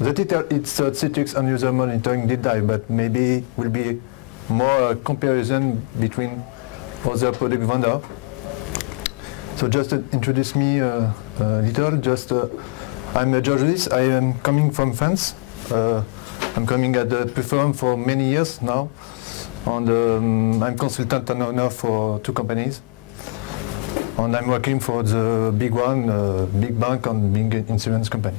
the title it's Citrix on user monitoring deep dive, but maybe will be more comparison between other product vendor. So just to introduce me a little, I'm a journalist. I am coming from France. I'm coming at the firm for many years now, and I'm consultant and owner for 2 companies. And I'm working for the big one, big bank and big insurance company.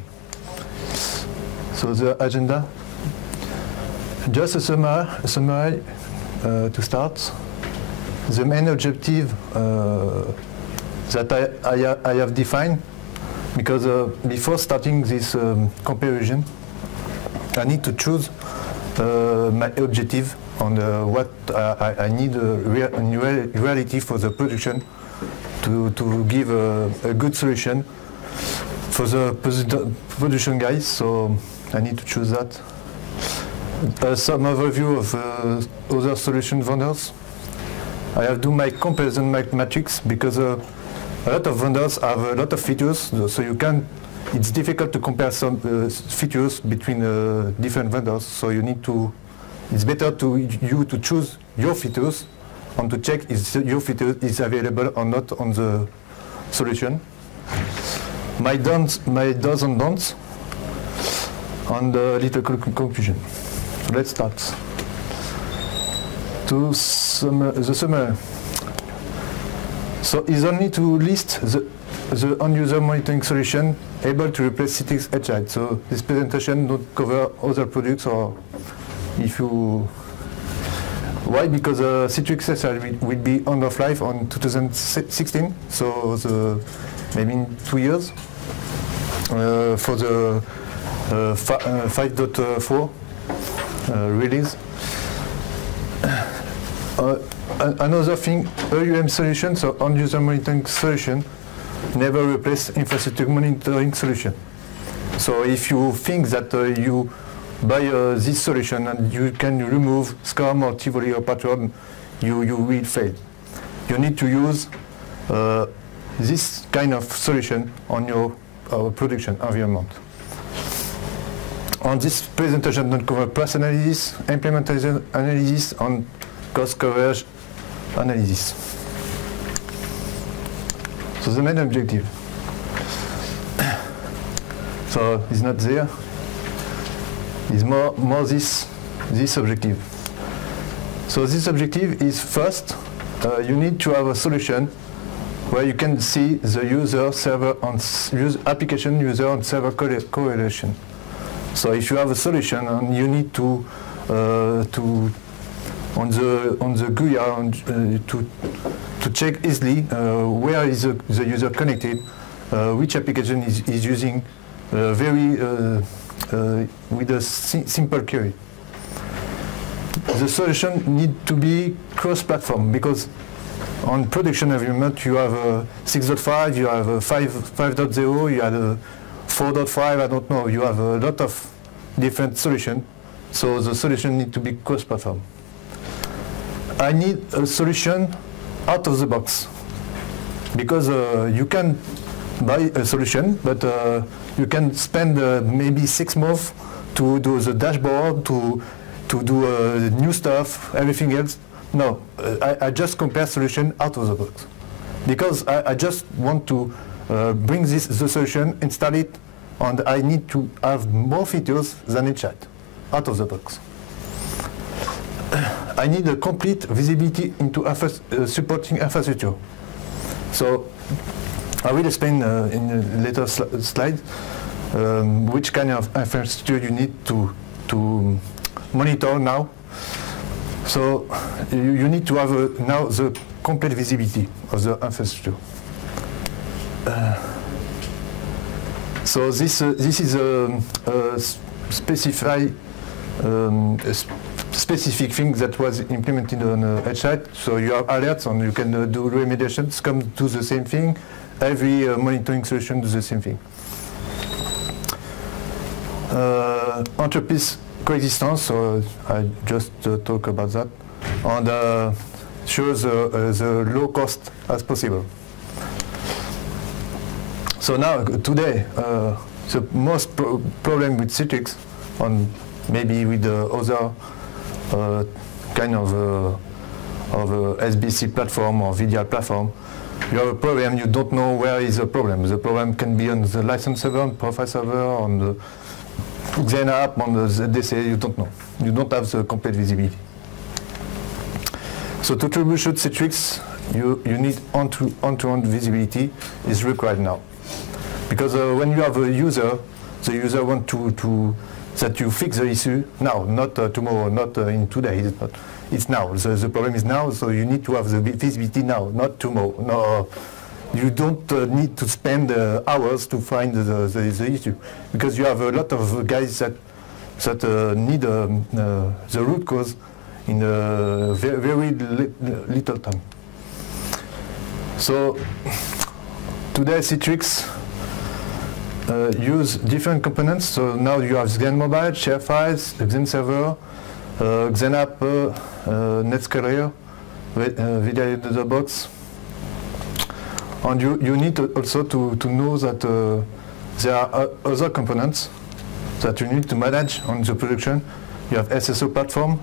So the agenda, just a summary to start. The main objective that I have defined, because before starting this comparison, I need to choose my objective on what I need in reality for the production to give a good solution for the production guys. So I need to choose that. Some overview of other solution vendors. I have do my comparison matrix because a lot of vendors have a lot of features, so it's difficult to compare some features between different vendors. So it's better to choose your features and to check if your feature is available or not on the solution. My does and don'ts, and a little conclusion. Let's start. The summary. So it's only to list the on-user monitoring solution able to replace Citrix HI. So this presentation don't cover other products, or if you... Why? Because Citrix HI will be end of life on 2016, so maybe in 2 years for the 5.4 release. Another thing, AUM solution, so on-user monitoring solution, never replace infrastructure monitoring solution. So if you think that you buy this solution and you can remove SCORM or Tivoli or Patron, you will fail. You need to use this kind of solution on your production environment. On this presentation, don't cover price analysis, implementation analysis, and cost coverage analysis. So the main objective. So it's not there. It's more this objective. So this objective is first, you need to have a solution where you can see the user, server, and application user and server correlation. So if you have a solution and you need to on the GUI to check easily where is the user connected, which application is using with a simple query. The solution need to be cross-platform, because on production environment you have 6.5, you have 5.0, you have 4.5, I don't know, you have a lot of different solutions. So the solution need to be cross-platform. I need a solution out of the box, because you can buy a solution, but you can spend maybe 6 months to do the dashboard, to do new stuff, everything else. No, I just compare solution out of the box, because I just want to bring the solution, install it, and I need to have more features than HI out of the box. I need a complete visibility into supporting infrastructure. So I will explain in a later slide which kind of infrastructure you need to monitor now. So you need to have now the complete visibility of the infrastructure. So this is a specific thing that was implemented on HI. So you have alerts and you can do remediations, come do the same thing. Every monitoring solution does the same thing. Entreprise coexistence, so I just talk about that, and shows the low cost as possible. So now, today, the most problem with Citrix, on maybe with the other kind of SBC platform or VDI platform, you have a problem, you don't know where is the problem. The problem can be on the license server, on profile server, on the Xen app, on the ZDC, you don't know. You don't have the complete visibility. So to troubleshoot Citrix, you need on-to-on visibility is required now. Because when you have a user, the user wants that you fix the issue now, not tomorrow, not in 2 days. It's now. The problem is now, so you need to have the visibility now, not tomorrow. No, you don't need to spend hours to find the issue, because you have a lot of guys that need the root cause in a very little time. So today Citrix use different components. So now you have Xen Mobile, share files, Xen Server, Xen App, NetScaler, VDI in the box. And you need also to know that there are other components that you need to manage on the production. You have SSO platform.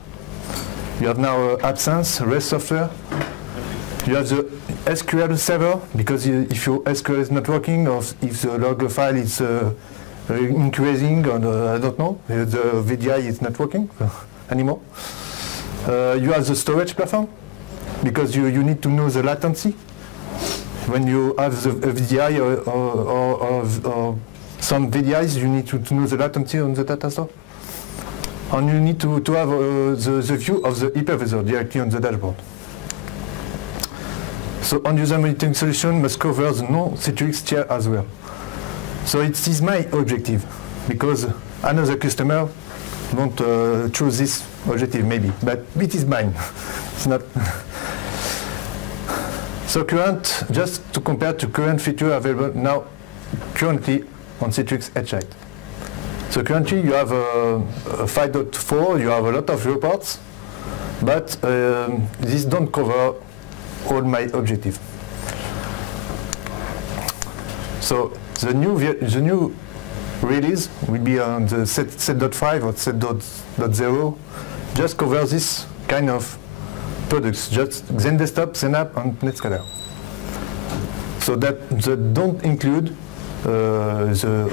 You have now AppSense, REST software. You have the SQL server, because if your SQL is not working, or if the log file is increasing, or I don't know, the VDI is not working anymore. You have the storage platform, because you need to know the latency. When you have the VDI or some VDIs, you need to know the latency on the data store. And you need to have the view of the hypervisor directly on the dashboard. So end-user monitoring solution must cover the non-Citrix tier as well. So it is my objective, because another customer won't choose this objective maybe, but it is mine. It's not. So just to compare to current feature available now currently on Citrix H8. So currently you have a 5.4, you have a lot of reports, but this don't cover all my objective. So the new release will be on the set.5 or set.0, just cover this kind of products, just Xen Desktop, Xen App, and NetScaler. So that don't include the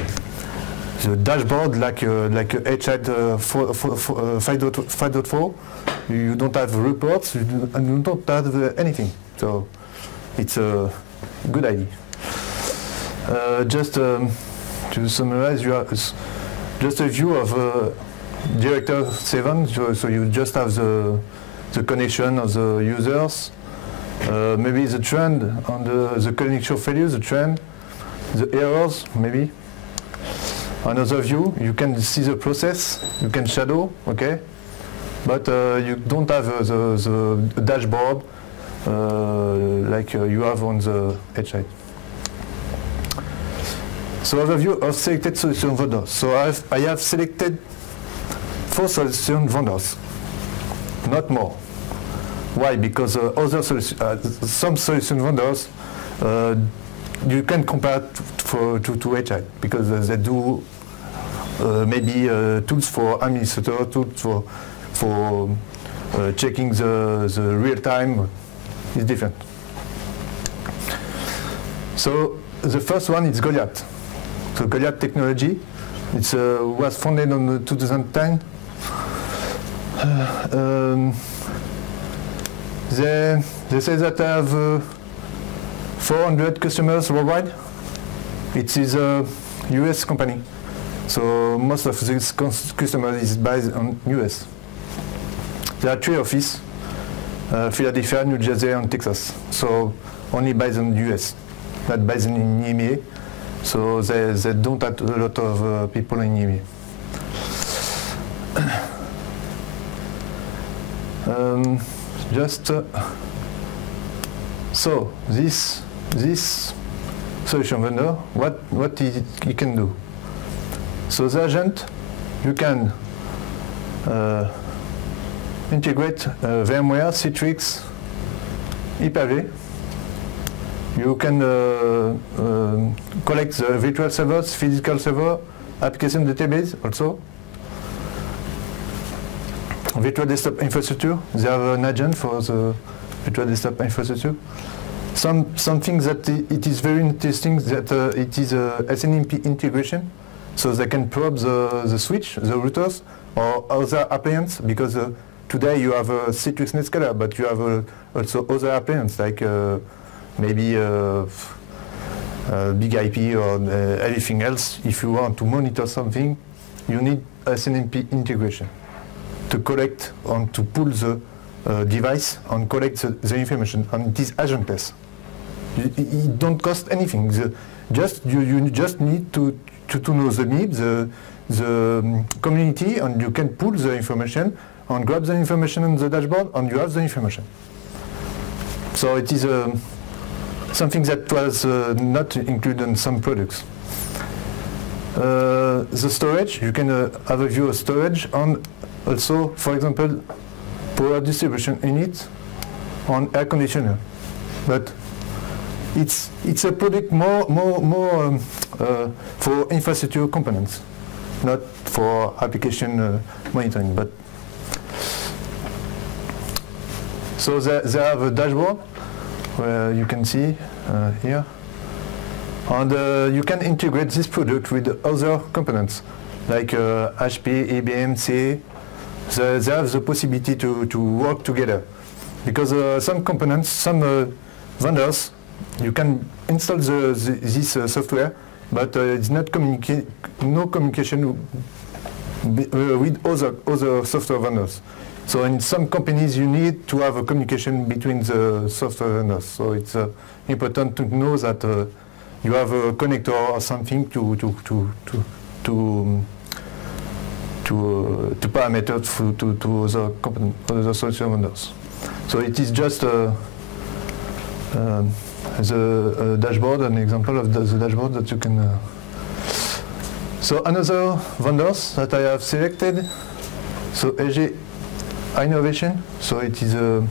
dashboard like H8 5.4. You don't have reports, and you don't have anything. So it's a good idea. Just to summarize, you have just a view of Director 7. So you just have the connection of the users, maybe the trend on the connection failures, the trend, the errors, maybe. Another view, you can see the process, you can shadow, okay, but you don't have the dashboard like you have on the H8. So overview of selected solution vendors. So I have selected 4 solution vendors, not more. Why? Because some solution vendors you can compare to H8, because they do maybe tools for administrator, tools for checking the real time is different. So the first one is Goliath. So Goliath technology, it was founded in 2010. They say that they have 400 customers worldwide. It is a US company, so most of these customers is based on US. There are 3 offices, Philadelphia, New Jersey, and Texas. So only based on US, not based in EMEA. So they don't have a lot of people in EMEA. So this solution vendor, what he can do? So the agent, you can integrate VMware, Citrix, Hyper-V, You can collect the virtual servers, physical server, application database also. Virtual desktop infrastructure, they have an agent for the virtual desktop infrastructure. Some things that it is very interesting that it is a SNMP integration, so they can probe the switch, the routers, or other appliances, because today you have a Citrix NetScaler, but you have also other appliances like maybe big IP or anything else. If you want to monitor something, you need SNMP integration to collect and to pull the device and collect the information, and it is agentless. It don't cost anything. You just need to know the needs, the community, and you can pull the information and grab the information on the dashboard, and you have the information. So it is something that was not included in some products. The storage, you can have a view of storage, and also, for example, power distribution unit on air conditioner. But it's a product more for infrastructure components, not for application monitoring. But so they have a dashboard where you can see here, and you can integrate this product with other components like HP, IBM, CA. They have the possibility to work together, because some components, some vendors, you can install this software, but it's not no communication with other software vendors. So in some companies, you need to have a communication between the software vendors. So it's important to know that you have a connector or something to parameter to other software vendors. So it is just the dashboard, an example of the dashboard that you can. So another vendors that I have selected. So AG Innovation. So it is a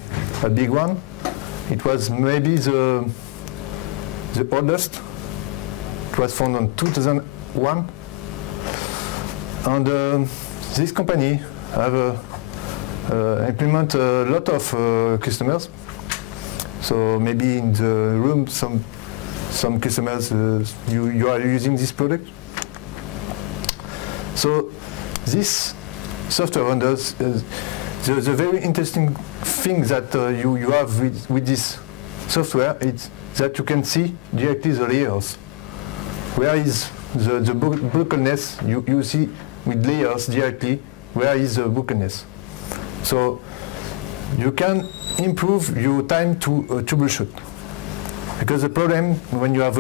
big one. It was maybe the oldest. It was founded in 2001, and this company have implement a lot of customers. So maybe in the room, some customers you are using this product. So this software vendors, the very interesting thing that you have with this software is that you can see directly the layers. Where is the brokenness? You see with layers directly where is the brokenness. So you can improve your time to troubleshoot. Because the problem, when you have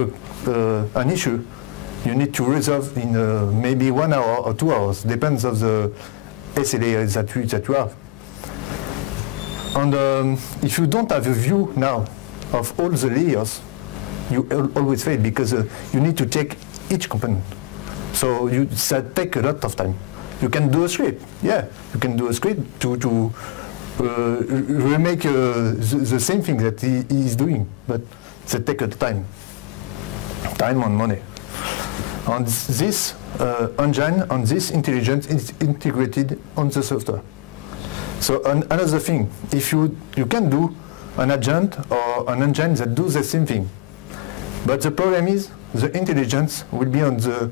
an issue, you need to resolve in maybe 1 hour or 2 hours, depends on the SLA that you have. And if you don't have a view now of all the layers, you always fail, because you need to check each component. So that takes a lot of time. You can do a script, yeah. You can do a script to remake the same thing that he is doing, but that takes time and money. And this engine and this intelligence is integrated on the software. So another thing, if you can do an agent or an engine that does the same thing, but the problem is the intelligence will be on the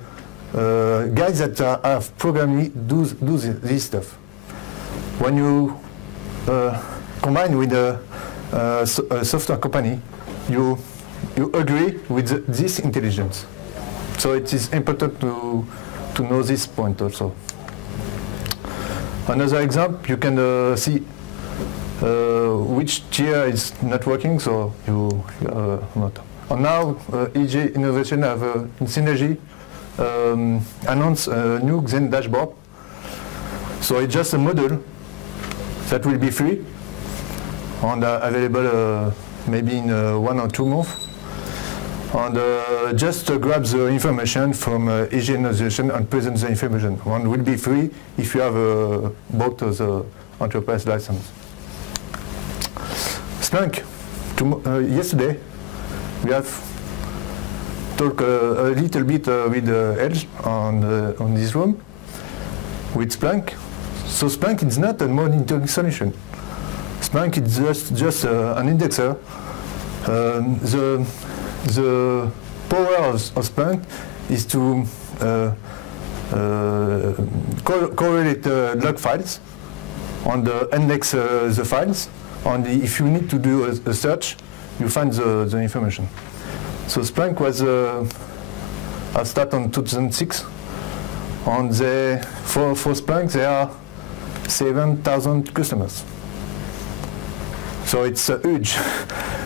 guys that have programmed do this stuff. When you combine with a software company, you agree with this intelligence. So it is important to know this point also. Another example, you can see which tier is not working, so you not. And now EG Innovation have in Synergy announced a new Xen dashboard. So it's just a model that will be free and available maybe in 1 or 2 months. And just grab the information from EG Innovation and present the information. One will be free if you have bought the enterprise license. Splunk, yesterday, we have talked a little bit with Edge on this room with Splunk. So Splunk is not a monitoring solution. Splunk is just an indexer. The power of Splunk is to correlate log files and index the files. And if you need to do a search, you find the information. So Splunk was started in 2006, and for Splunk there are 7,000 customers. So it's huge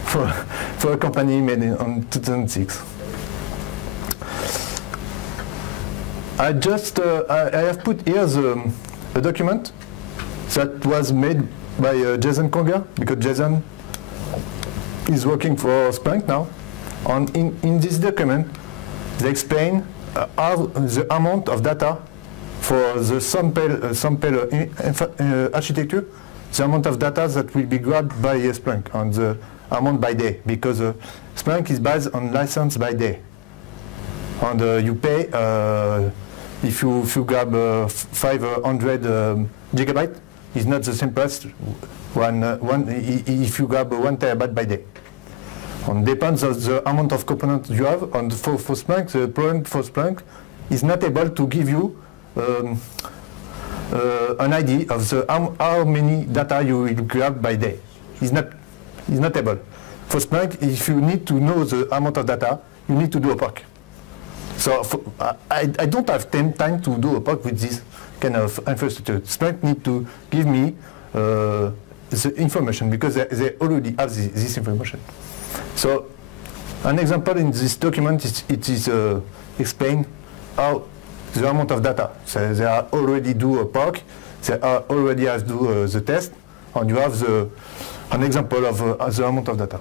for a company made in 2006. I have put here a document that was made by Jason Conger, because Jason is working for Splunk now. And in this document, they explain how the amount of data for the sample architecture, the amount of data that will be grabbed by Splunk, and the amount by day, because Splunk is based on license by day. And you pay, if you grab 500 gigabytes, it's not the same price if you grab 1 terabyte by day. And depends on the amount of components you have. And for Splunk, the problem for Splunk is not able to give you an idea of how many data you will grab by day. It's not able. For Splunk, if you need to know the amount of data, you need to do a POC. So I don't have time to do a POC with this kind of infrastructure. Splunk need to give me the information, because they already have this information. So an example in this document is explain how the amount of data. So they are already do a POC, they are already have do the test, and you have an example of the amount of data.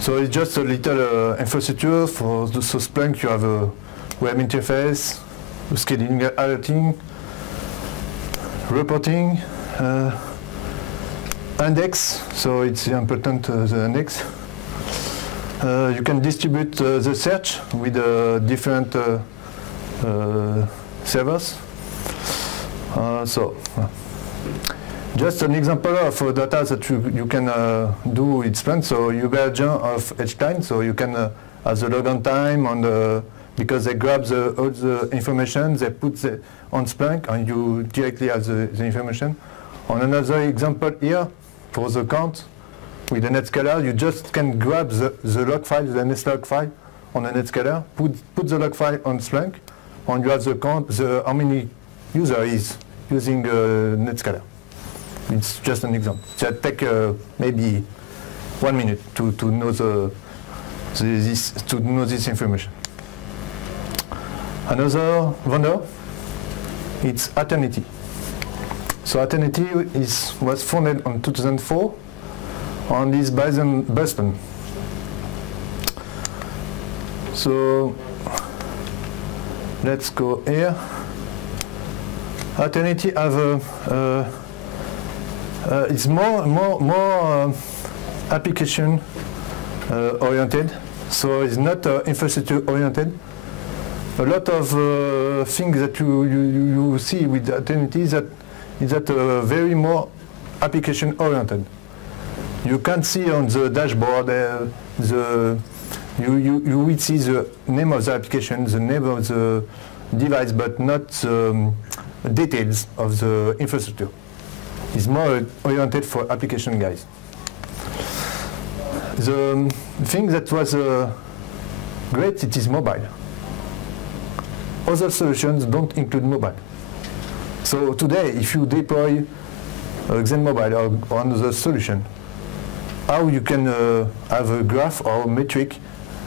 So it's just a little infrastructure for the Splunk. You have a web interface, scheduling, alerting, reporting, index. So it's important the index. You can distribute the search with different servers. Just an example of data that you can do with Splunk. So you version of each time, so you can have the logon time, and because they grab all the information, they put on Splunk, and you directly have the information. On another example here, for the count, with the Netscaler, you just can grab the log file, the netlog file on the Netscaler, put the log file on Splunk, and you have the count, how many user is using Netscaler. It's just an example. That take maybe 1 minute to know this information. Another vendor, it's Eternity. So Eternity was founded in 2004 and is based in Boston. So let's go here. Eternity have it's more application oriented, so it's not infrastructure oriented. A lot of things that you see with Eternity is that very more application oriented. You can see on the dashboard you will see the name of the application, the name of the device, but not the details of the infrastructure. It's more oriented for application guys. The thing that was great, it is mobile. Other solutions don't include mobile. So today, if you deploy Xen Mobile or another solution, how you can have a graph or a metric,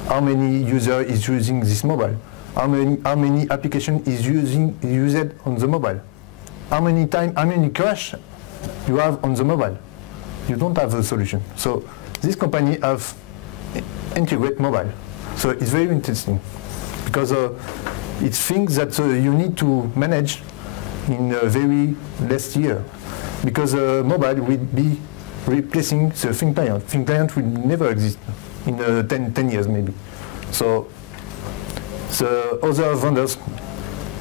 how many user is using this mobile, how many application is used on the mobile, how many crash you have on the mobile. You don't have a solution. So this company have integrate mobile. So it's very interesting because it's things that you need to manage in a very less year, because mobile will be replacing the thin client. Thin client will never exist. in 10 years maybe. So the other vendors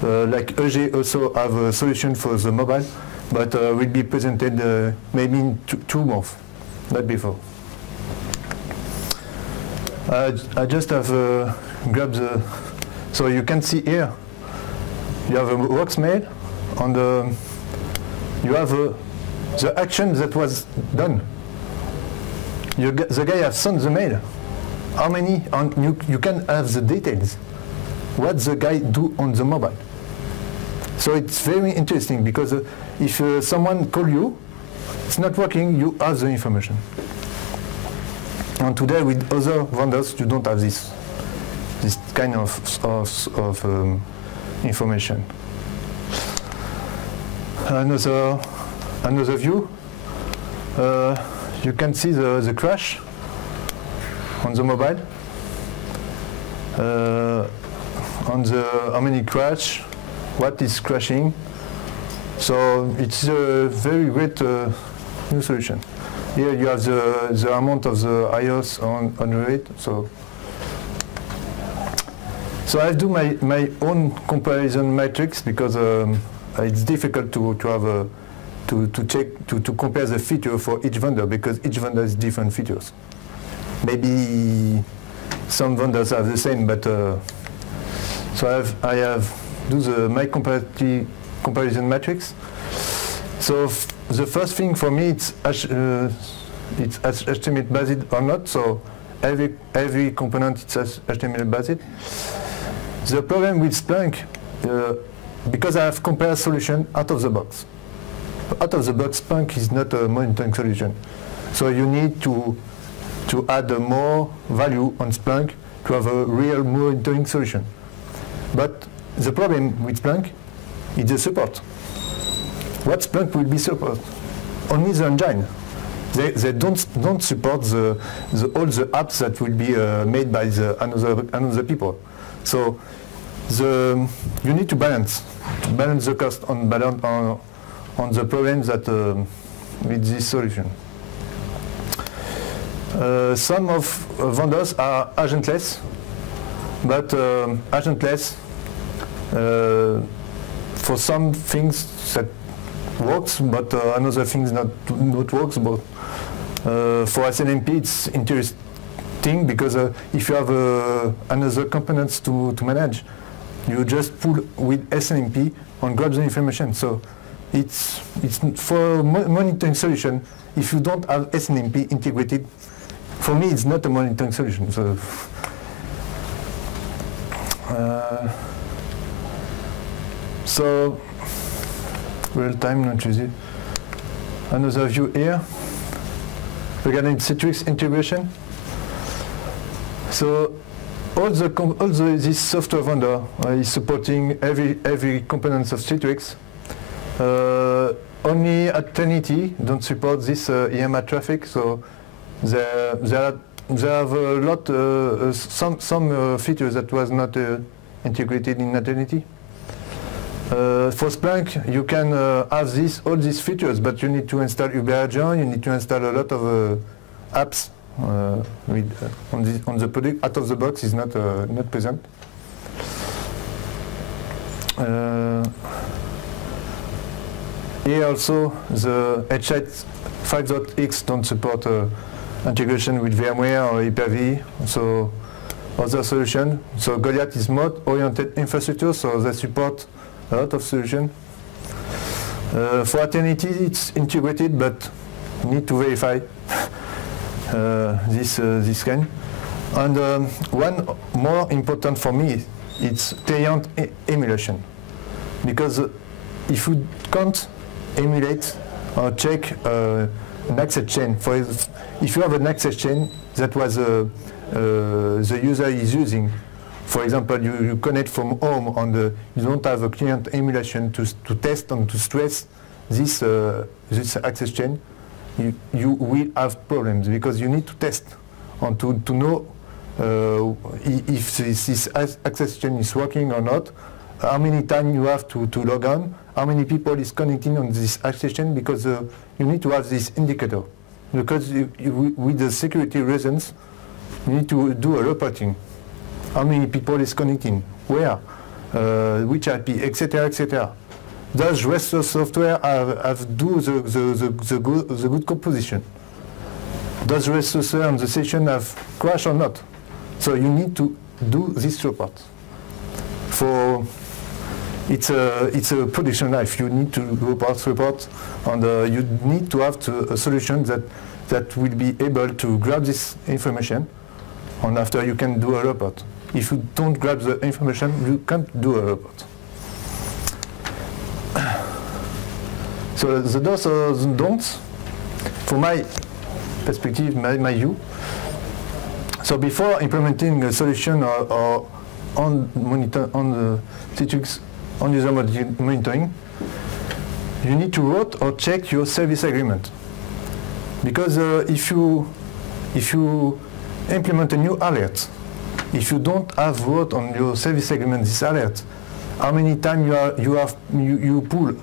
like EG also have a solution for the mobile, but will be presented maybe in 2 months, not before. I just have grabbed the, so you can see here, you have a works mail, and you have the action that was done. The guy has sent the mail. How many, and you can have the details, what the guy do on the mobile. So it's very interesting because if someone call you, it's not working, you have the information. And today with other vendors, you don't have this kind of information. Another view, you can see the crash on the mobile, on the how many crash, what is crashing. So it's a very great new solution. Here you have the amount of the iOS on rate. So I do my own comparison matrix because it's difficult to have to compare the feature for each vendor because each vendor has different features. Maybe some vendors have the same, but so I have do my comparison matrix. So the first thing for me it's HTML based or not. So every component is HTML based. The problem with Splunk, because I have compared solution out of the box. Out of the box, Splunk is not a monitoring solution. So you need to add more value on Splunk to have a real monitoring solution. But the problem with Splunk is the support. What Splunk will be support? Only the engine. They don't support all the apps that will be made by another people. So you need to balance the cost on the problems that with this solution. Some of vendors are agentless, but agentless for some things that works, but another things not works. But for SNMP, it's interesting because if you have another components to manage, you just pull with SNMP and grab the information. So it's for monitoring solution. If you don't have SNMP integrated, for me, it's not a monitoring solution. So real-time, not easy. Another view here regarding Citrix integration. So all this software vendor is supporting every components of Citrix. Only Eternity don't support this EMA traffic. So they have a lot some features that was not integrated in Eternity. For Splunk, you can have all these features, but you need to install UberAgent, you need to install a lot of apps on the product. Out of the box is not present. Here also, the H8 5.x don't support integration with VMware or Hyper-V, so other solution. So Goliath is mod-oriented infrastructure, so they support a lot of solution. For Eternity, it's integrated, but need to verify this kind. And one more important for me, it's client emulation, because if you can't emulate or check an access chain, if you have an access chain that was the user is using. For example, you connect from home and you don't have a client emulation to test and to stress this access chain, you will have problems because you need to test and to know if this access chain is working or not, how many times you have to log on, how many people is connecting on this access chain, because you need to have this indicator. Because with the security reasons, You need to do a reporting. How many people is connecting? Where? Which IP? Etc. Etc. Does rest of software have do the good composition? Does rest of software on the session have crash or not? So you need to do this report. For it's a production life. You need to report, and you need to have a solution that will be able to grab this information, and after you can do a report. If you don't grab the information, you can't do a report. So the do's or the don'ts, from my perspective, my view. So before implementing a solution or on the Citrix on user monitoring, you need to write or check your service agreement. Because if you implement a new alert, if you don't have wrote on your service agreement this alert, how many times you pull,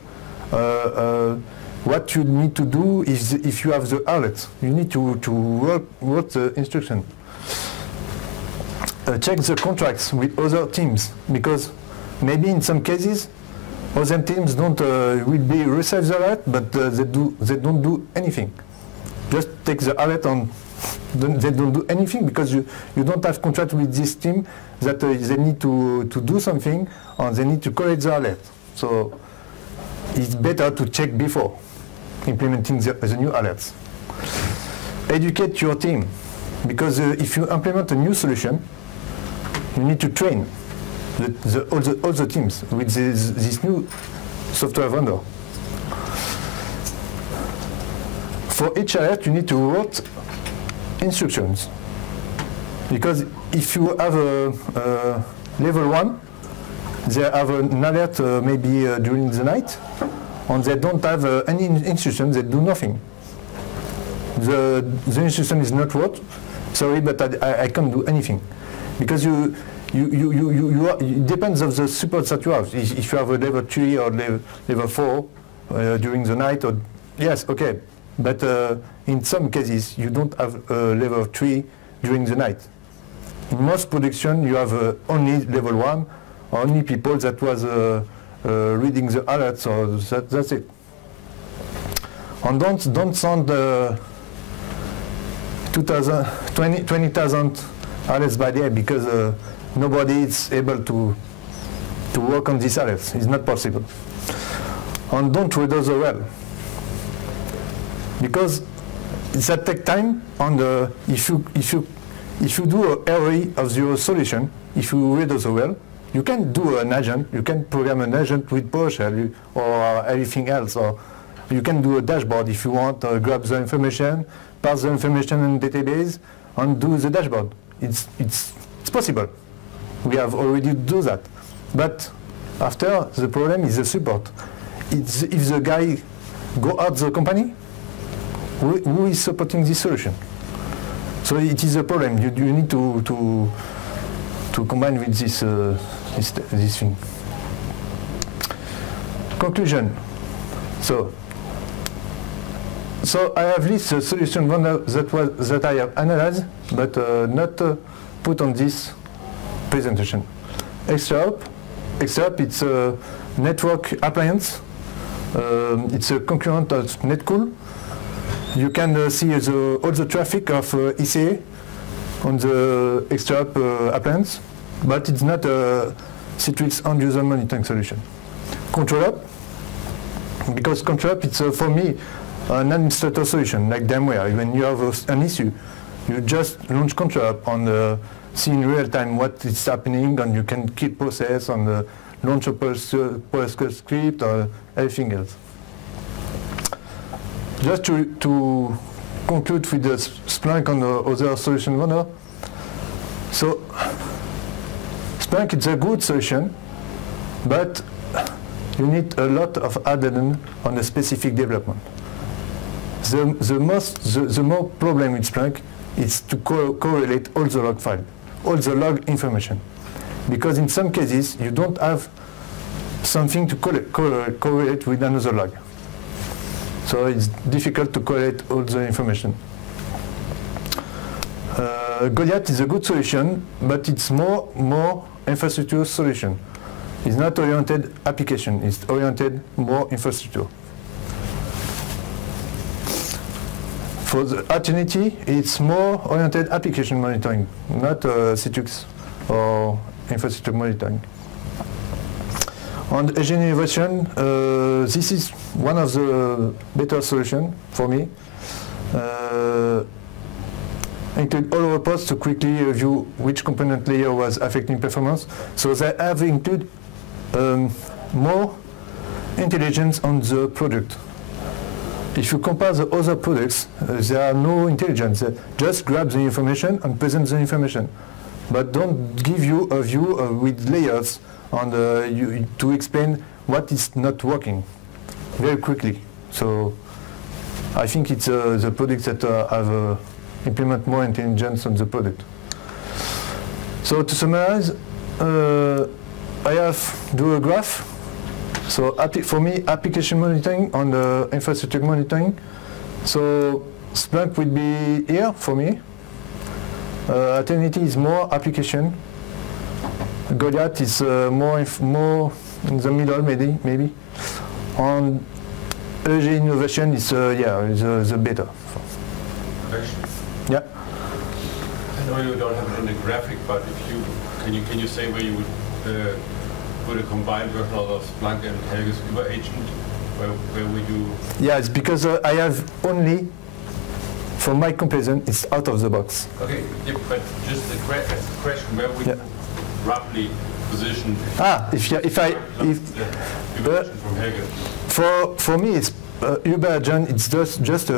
what you need to do is if you have the alert, you need to write the instruction. Check the contracts with other teams, because maybe in some cases other teams don't will be receive the alert, but they don't do anything. Just take the alert on. They don't do anything because you don't have contract with this team that they need to do something and they need to collect the alert. So it's better to check before implementing the new alerts. Educate your team, because if you implement a new solution, you need to train all the teams with this new software vendor. For each alert, you need to write instructions, because if you have a level 1, they have an alert maybe during the night, and they don't have any instructions, they do nothing. The instruction is not wrote. Sorry, but I can't do anything, because it depends on the support that you have. If you have a level 3 or level 4 during the night, or yes, okay. But in some cases, you don't have level 3 during the night. In most production, you have only level 1, only people that was reading the alerts, so that's it. And don't send 20,000 alerts by day, because nobody is able to work on these alerts. It's not possible. And don't redo the well, because that takes time. And if you do an array of your solution, if you redo the well, you can do an agent. You can program an agent with PowerShell or everything else, or you can do a dashboard if you want. Grab the information, pass the information in database, and do the dashboard. It's possible. We have already do that. But after, the problem is the support. If the guy go out the company, who is supporting this solution? So it is a problem. You need to combine with this thing. Conclusion. So I have listed solution that I have analyzed, but not put on this presentation. XtraHop, it's a network appliance. It's a concurrent of Netcool. You can see all the traffic of ECA on the XtraHop appliance, but it's not a Citrix end-user monitoring solution. ControlHop, because ControlHop, it's for me an administrator solution, like VMware. When you have an issue, you just launch ControlHop and see in real time what is happening, and you can keep process and launch a PowerShell script or everything else. Just to conclude with the Splunk and the other solution vendor. So Splunk is a good solution, but you need a lot of add-on on the specific development. The more problem with Splunk is to correlate all the log file, all the log information. Because in some cases, you don't have something to correlate with another log. So it's difficult to correlate all the information. Goliath is a good solution, but it's more infrastructure solution. It's not oriented application, it's oriented more infrastructure. For the Eternity, it's more oriented application monitoring, not Citrix or infrastructure monitoring. On Agent Innovation, this is one of the better solutions for me. Include all reports to quickly review which component layer was affecting performance. So they have included more intelligence on the product. If you compare the other products, there are no intelligence. They just grab the information and present the information, but don't give you a view with layers on to explain what is not working very quickly. So I think it's the products that have implement more intelligence on the product. So to summarize, I have do a graph. So for me, application monitoring on the infrastructure monitoring. So Splunk would be here for me. Eternity is more application. Goliath is more in the middle, maybe. On EG Innovation is the better. Question. Yeah. I know you don't have it in the graphic, but if can you say where you would put a combined version of Splunk and Helge's Uber agent? Where would you? Yeah, it's because I have only, for my comparison, it's out of the box. Okay, yeah, but just the question, where would you roughly position? If I from Helge. For me, it's Uber agent. It's just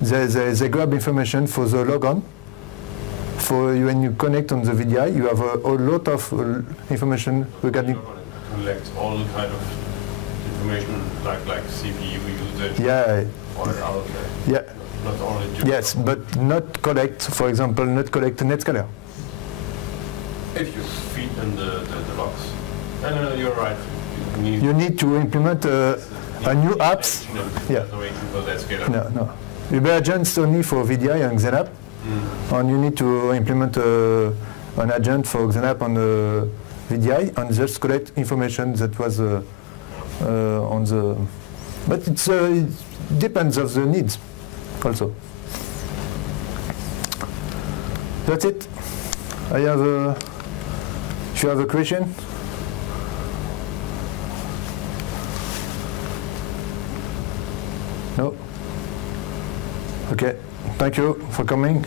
they grab information for the logon. For when you connect on the VDI, you have a lot of information regarding. Collect all the kind of information like CPU usage. Yeah. Or out there. Yeah. Not only. Yes, but not collect. For example, not collect NetScaler. If you feed them the logs. No, you're right. You need to implement a new apps. Yeah. No. Uber agents only for VDI and XenApp. And you need to implement an agent for XenApp on the VDI and just collect information that was on the. But it depends of the needs also. That's it. I have a. If you have a question. No? Okay. Thank you for coming.